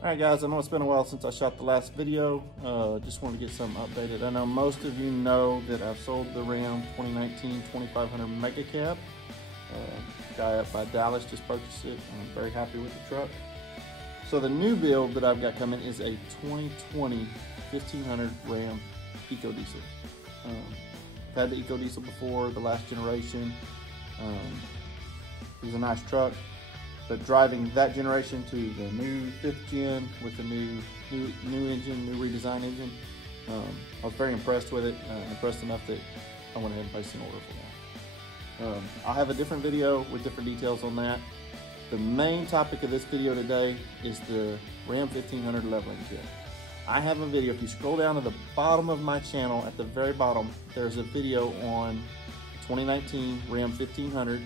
Alright guys, I know it's been a while since I shot the last video. Just wanted to get something updated. I know most of you know that I've sold the Ram 2019 2500 Mega Cab. Guy up by Dallas just purchased it. I'm very happy with the truck. So the new build that I've got coming is a 2020 1500 Ram Eco Diesel. I've had the Eco Diesel before, the last generation. It was a nice truck. But driving that generation to the new 5th gen with the new engine, new redesigned engine, I was very impressed with it. Impressed enough that I went ahead and placed an order for that. I'll have a different video with different details on that. The main topic of this video today is the Ram 1500 leveling kit. I have a video. If you scroll down to the bottom of my channel, at the very bottom, there's a video on 2019 Ram 1500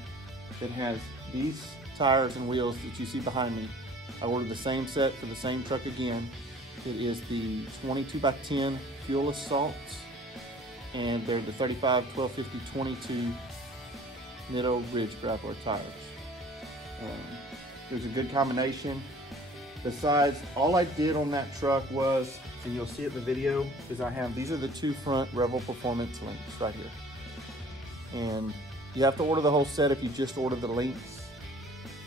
that has these tires and wheels that you see behind me. I ordered the same set for the same truck again. It is the 22x10 fuel assaults, and they're the 35 1250 22 Nitto Ridge grappler tires. There's a good combination. Besides, all I did on that truck was, and you'll see it in the video, is these are the two front Revel Performance links right here. And you have to order the whole set if you just order the links.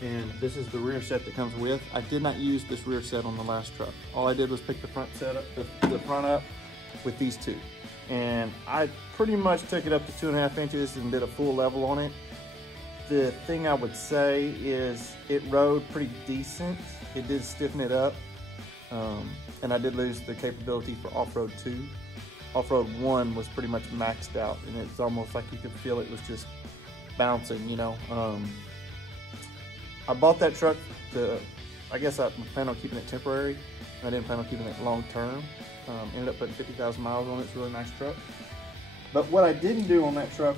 And this is the rear set that comes with. I did not use this rear set on the last truck. All I did was pick the front set up, the front up with these two. And I pretty much took it up to 2.5 inches and did a full level on it. The thing I would say is it rode pretty decent. It did stiffen it up. And I did lose the capability for off-road 2. Off-road 1 was pretty much maxed out, and it's almost like you could feel it was just bouncing, you know. I bought that truck I guess I planned on keeping it temporary. I didn't plan on keeping it long term. Ended up putting 50,000 miles on it. It's a really nice truck. But what I didn't do on that truck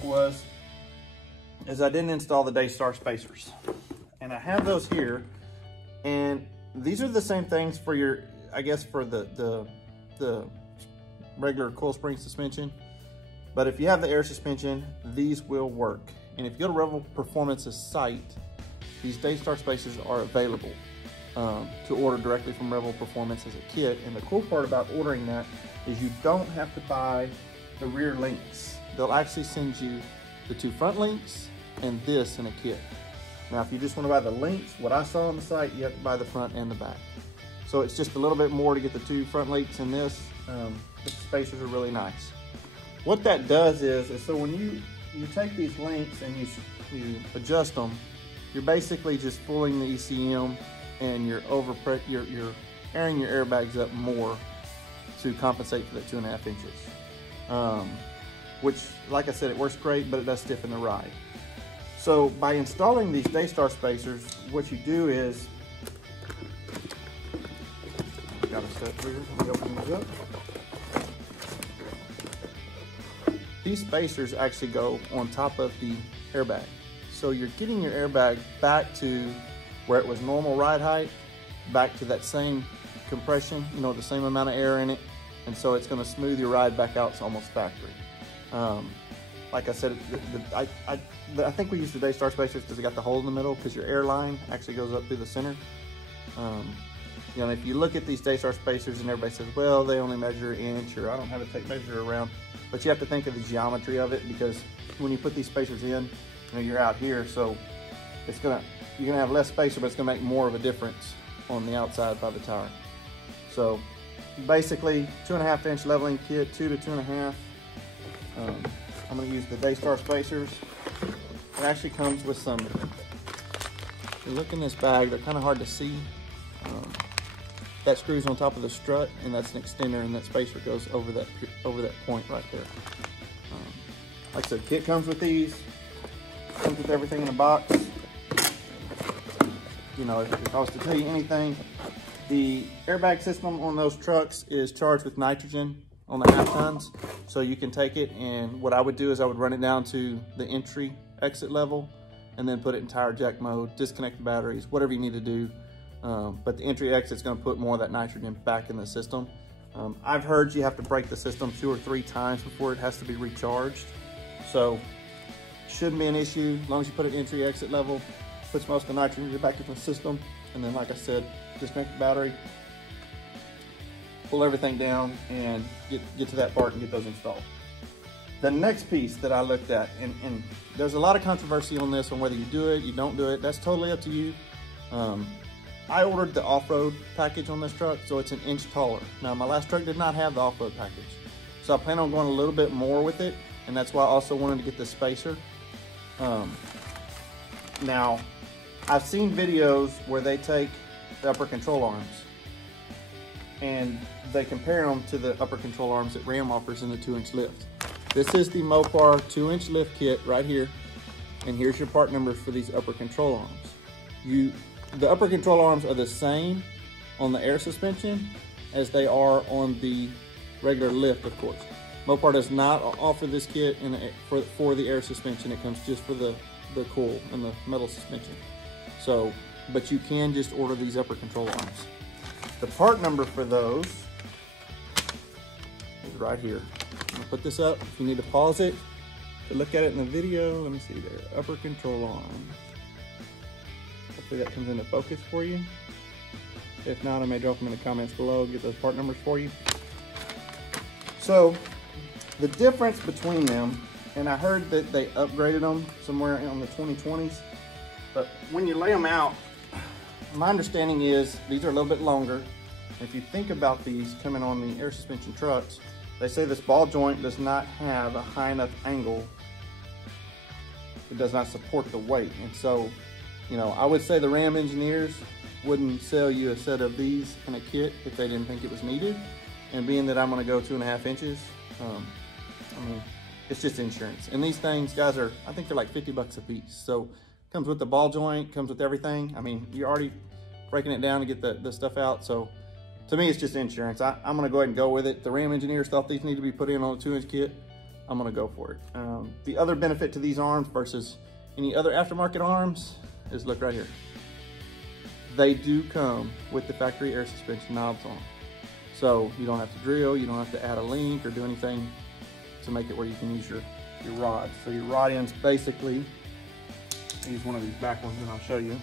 is I didn't install the Daystar Spacers. And I have those here. And these are the same things for your, I guess for the regular coil spring suspension. But if you have the air suspension, these will work. And if you go to Revel Performance's site, these Daystar Spacers are available to order directly from Revel Performance as a kit. And the cool part about ordering that is you don't have to buy the rear links. They'll actually send you the two front links and this in a kit. Now, if you just want to buy the links, what I saw on the site, you have to buy the front and the back. So it's just a little bit more to get the two front links in this. But the spacers are really nice. What that does is so when you take these links and you adjust them, you're basically just fooling the ECM, and you're airing your airbags up more to compensate for that 2.5 inches. Which, like I said, it works great, but it does stiffen the ride. So by installing these Daystar Spacers, what you do is, got a set here, let me open these up. These spacers actually go on top of the airbag. So you're getting your airbag back to where it was normal ride height, back to that same compression, you know, the same amount of air in it. And so it's gonna smooth your ride back out to almost factory. Like I said, I think we use the Daystar Spacers because they got the hole in the middle, because your air line actually goes up through the center. You know, if you look at these Daystar Spacers and everybody says, well, they only measure an inch, or I don't have a tape measure around, but you have to think of the geometry of it, because when you put these spacers in, you know, you're out here, so you're gonna have less spacer, but it's gonna make more of a difference on the outside by the tire. So basically 2.5 inch leveling kit, 2 to 2.5. I'm gonna use the Daystar Spacers. It actually comes with some, if you look in this bag, they're kind of hard to see. That screws on top of the strut, and that's an extender, and that spacer goes over that point right there. Like I said, kit comes with these. Comes with everything in the box. You know, if I was to tell you anything, the airbag system on those trucks is charged with nitrogen on the half tons. So you can take it, and what I would do is I would run it down to the entry exit level and then put it in tire jack mode, disconnect the batteries, whatever you need to do. But the entry exit is going to put more of that nitrogen back in the system. I've heard you have to break the system 2 or 3 times before it has to be recharged. So shouldn't be an issue as long as you put it entry exit level, puts most of the nitrogen back into the system, and then like I said, disconnect the battery, pull everything down and get to that part and get those installed. The next piece that I looked at, and there's a lot of controversy on this, on whether you do it, you don't do it, that's totally up to you. I ordered the off-road package on this truck, so it's an inch taller. Now, my last truck did not have the off-road package, so I plan on going a little bit more with it, and that's why I also wanted to get the spacer. Now, I've seen videos where they take the upper control arms and they compare them to the upper control arms that Ram offers in the 2-inch lift. This is the Mopar 2-inch lift kit right here, and here's your part numbers for these upper control arms. The upper control arms are the same on the air suspension as they are on the regular lift, of course. Mopar does not offer this kit for the air suspension. It comes just for the coil and the metal suspension. So, but you can just order these upper control arms. The part number for those is right here. I'm gonna put this up. If you need to pause it to look at it in the video, let me see there. Upper control arms. Hopefully that comes into focus for you. If not, I may drop them in the comments below, get those part numbers for you. So, the difference between them, and I heard that they upgraded them somewhere on the 2020s, but when you lay them out, my understanding is these are a little bit longer. If you think about these coming on the air suspension trucks, they say this ball joint does not have a high enough angle. It does not support the weight. And so, you know, I would say the Ram engineers wouldn't sell you a set of these in a kit if they didn't think it was needed. And being that I'm gonna go 2.5 inches, I mean, it's just insurance. And these things, guys, I think they're like 50 bucks a piece. So comes with the ball joint, comes with everything. I mean, you're already breaking it down to get the stuff out. So to me, it's just insurance. I'm gonna go ahead and go with it. The Ram engineers thought these need to be put in on a 2-inch kit. I'm gonna go for it. The other benefit to these arms versus any other aftermarket arms is, look right here. They do come with the factory air suspension knobs on. So you don't have to drill, you don't have to add a link or do anything to make it where you can use your rod. So your rod ends basically, I use one of these back ones and I'll show you.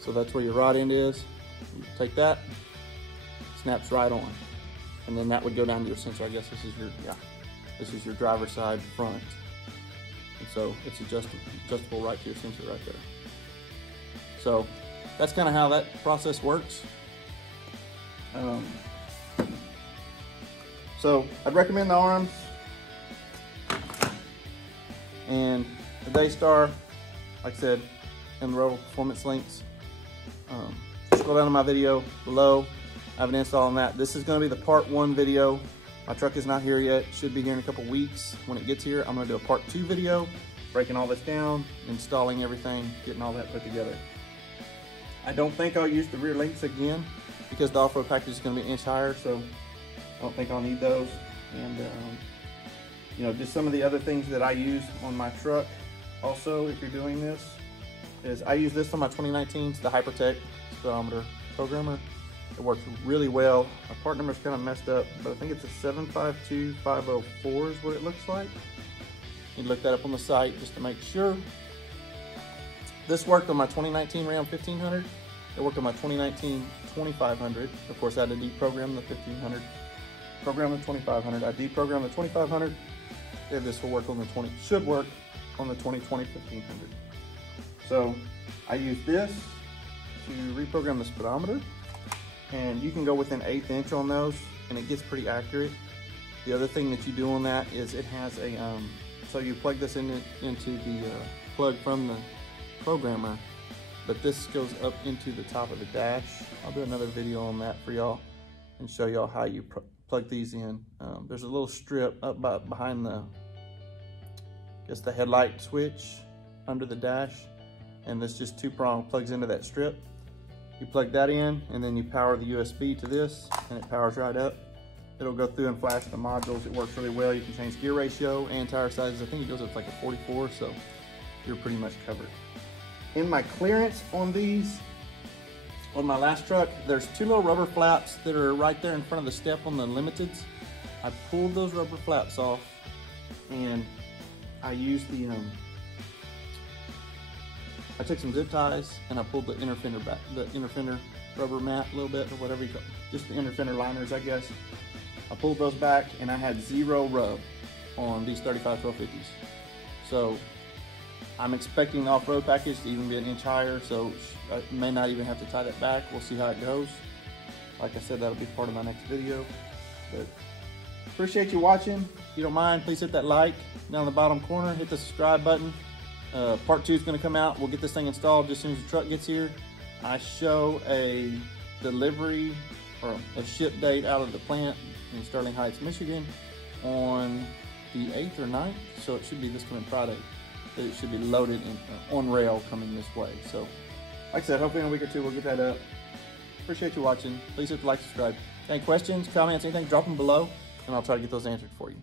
So that's where your rod end is. You take that, snaps right on. And then that would go down to your sensor. I guess this is your driver's side front. And so it's adjustable right to your sensor right there. So that's kind of how that process works. So I'd recommend the arms and the Daystar, like I said, and the Revel Performance links. Scroll down to my video below. I have an install on that. This is going to be the part 1 video. My truck is not here yet. Should be here in a couple weeks. When it gets here, I'm going to do a part 2 video, breaking all this down, installing everything, getting all that put together. I don't think I'll use the rear links again because the off-road package is going to be an inch higher, so I don't think I'll need those. And you know, just some of the other things that I use on my truck also, if you're doing this, is I use this on my 2019, it's the Hypertech speedometer programmer. It works really well. My part number's kind of messed up, but I think it's a 752504 is what it looks like. You can look that up on the site just to make sure. This worked on my 2019 Ram 1500. It worked on my 2019 2500. Of course, I had to deprogram the 1500, program the 2500. I deprogrammed the 2500. And this will work on the should work on the 2020 1500. So I use this to reprogram the speedometer, and you can go within 1/8 inch on those, and it gets pretty accurate. The other thing that you do on that is it has a so you plug this into the plug from the programmer, but this goes up into the top of the dash. I'll do another video on that for y'all and show y'all how you plug these in. There's a little strip up behind the, I guess, the headlight switch under the dash, and this just 2-prong plugs into that strip. You plug that in, and then you power the USB to this, and it powers right up. It'll go through and flash the modules. It works really well. You can change gear ratio and tire sizes. I think it goes up to like a 44, so you're pretty much covered. In my clearance on these, on my last truck, there's 2 little rubber flaps that are right there in front of the step on the Limiteds. I pulled those rubber flaps off, and I used the, I took some zip ties and I pulled the inner fender back, the inner fender rubber mat a little bit, or whatever you call it. just the inner fender liners, I guess. I pulled those back and I had 0 rub on these 35 1250s. So I'm expecting the off-road package to even be an inch higher, so I may not even have to tie that back. We'll see how it goes. Like I said, that'll be part of my next video. But appreciate you watching. If you don't mind, please hit that like down in the bottom corner. Hit the subscribe button. Part 2 is going to come out. We'll get this thing installed just as soon as the truck gets here. I show a delivery or a ship date out of the plant in Sterling Heights, Michigan on the 8th or 9th. So it should be this coming Friday. It should be loaded and on rail coming this way. So like I said, hopefully in a week or two we'll get that up. Appreciate you watching. Please hit the like, subscribe. Any questions, comments, anything, drop them below and I'll try to get those answered for you.